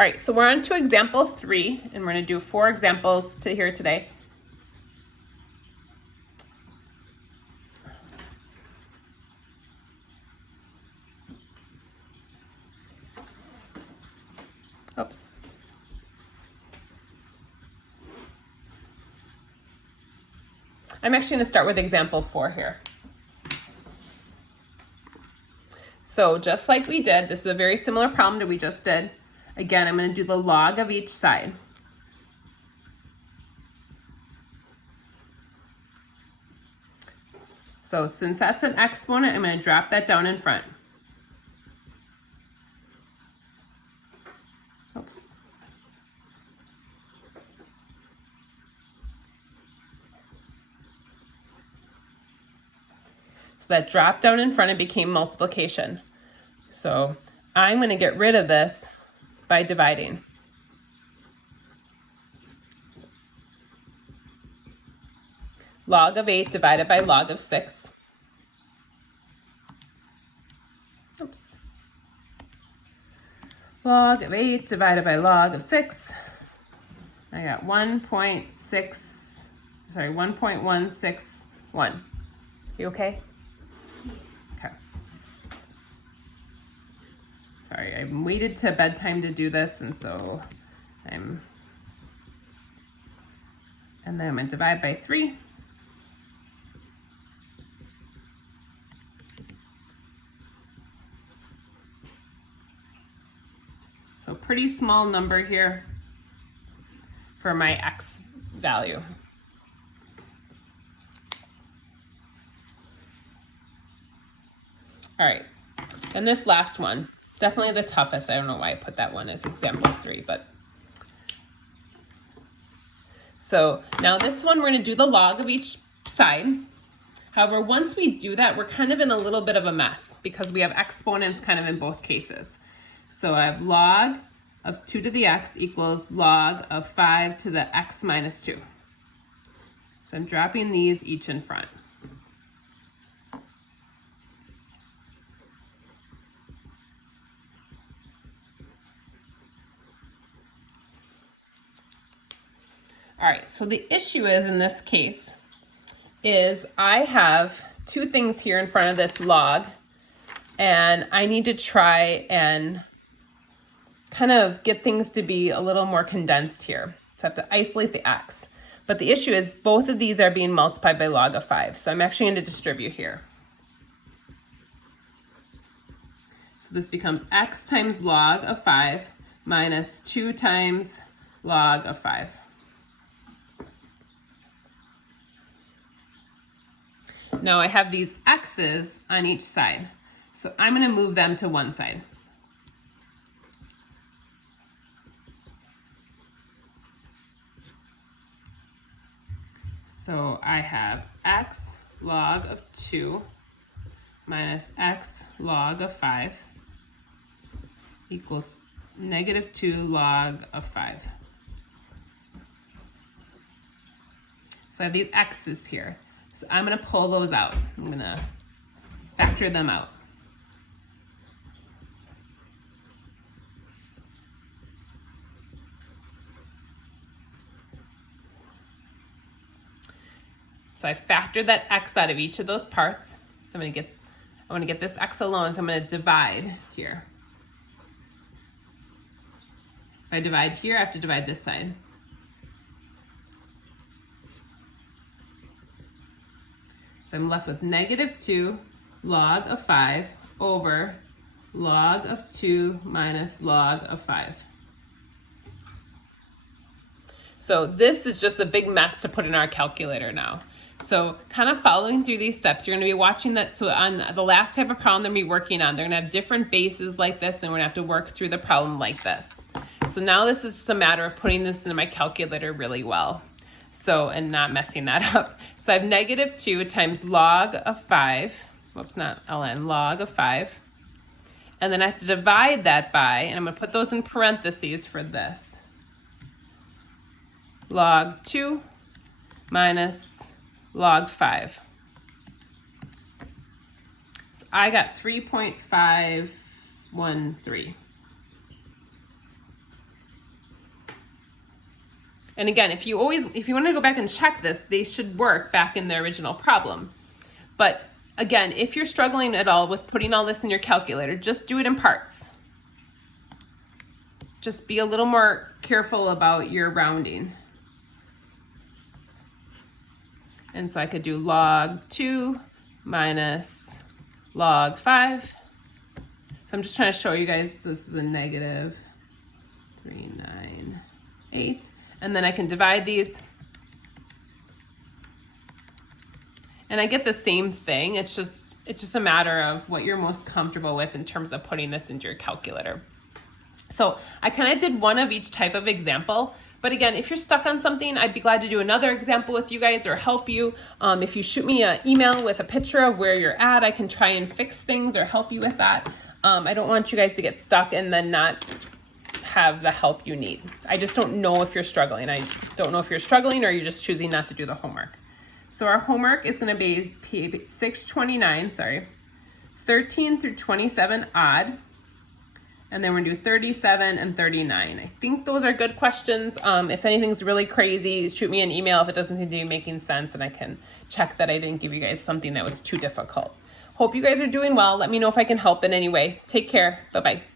All right, so we're on to example 3, and we're going to do 4 examples to here today. Oops. I'm actually going to start with example 4 here. So just like we did, this is a very similar problem that we just did. Again, I'm going to do the log of each side. So since that's an exponent, I'm going to drop that down in front. Oops. So that dropped down in front and became multiplication. So I'm going to get rid of this by dividing. Log of 8 divided by log of 6. Oops. Log of 8 divided by log of 6. I got 1.161. You okay? Okay. Sorry, I waited to bedtime to do this, and so and then I'm going to divide by 3. So pretty small number here for my x value. All right, and this last one, definitely the toughest. I don't know why I put that one as example 3, but. So now this one, we're gonna do the log of each side. However, once we do that, we're kind of in a little bit of a mess because we have exponents kind of in both cases. So I have log of 2 to the x equals log of 5 to the x minus 2. So I'm dropping these each in front. All right, so the issue is in this case is I have 2 things here in front of this log, and I need to try and kind of get things to be a little more condensed here. So I have to isolate the x. But the issue is both of these are being multiplied by log of 5. So I'm actually going to distribute here. So this becomes x times log of 5 minus 2 times log of 5. Now I have these x's on each side. So I'm going to move them to one side. So I have x log of 2 minus x log of 5 equals negative 2 log of 5. So I have these x's here. So I'm going to pull those out. I'm going to factor them out. So I factored that x out of each of those parts. So I want to get this x alone, so I'm going to divide here. If I divide here, I have to divide this side. So I'm left with negative 2 log of 5 over log of 2 minus log of 5. So this is just a big mess to put in our calculator now. So kind of following through these steps, you're going to be watching that. So on the last type of problem they're going to be working on, they're going to have different bases like this, and we're going to have to work through the problem like this. So now this is just a matter of putting this into my calculator really well. So, and not messing that up. So I have negative 2 times log of 5, whoops, not ln, log of 5. And then I have to divide that by, and I'm going to put those in parentheses for this. Log 2 minus log 5. So I got 3.513. And again, if you want to go back and check this, they should work back in the original problem. But again, if you're struggling at all with putting all this in your calculator, just do it in parts. Just be a little more careful about your rounding. And so I could do log 2 minus log 5. So I'm just trying to show you guys this is a negative 398. And then I can divide these. And I get the same thing. It's just a matter of what you're most comfortable with in terms of putting this into your calculator. So I kind of did one of each type of example. But again, if you're stuck on something, I'd be glad to do another example with you guys or help you. If you shoot me an email with a picture of where you're at, I can try and fix things or help you with that. I don't want you guys to get stuck and then not have the help you need. I just don't know if you're struggling. I don't know if you're struggling or you're just choosing not to do the homework. So our homework is going to be 629, 13 through 27 odd. And then we're going to do 37 and 39. I think those are good questions. If anything's really crazy, shoot me an email if it doesn't seem to be making sense, and I can check that I didn't give you guys something that was too difficult. Hope you guys are doing well. Let me know if I can help in any way. Take care. Bye-bye.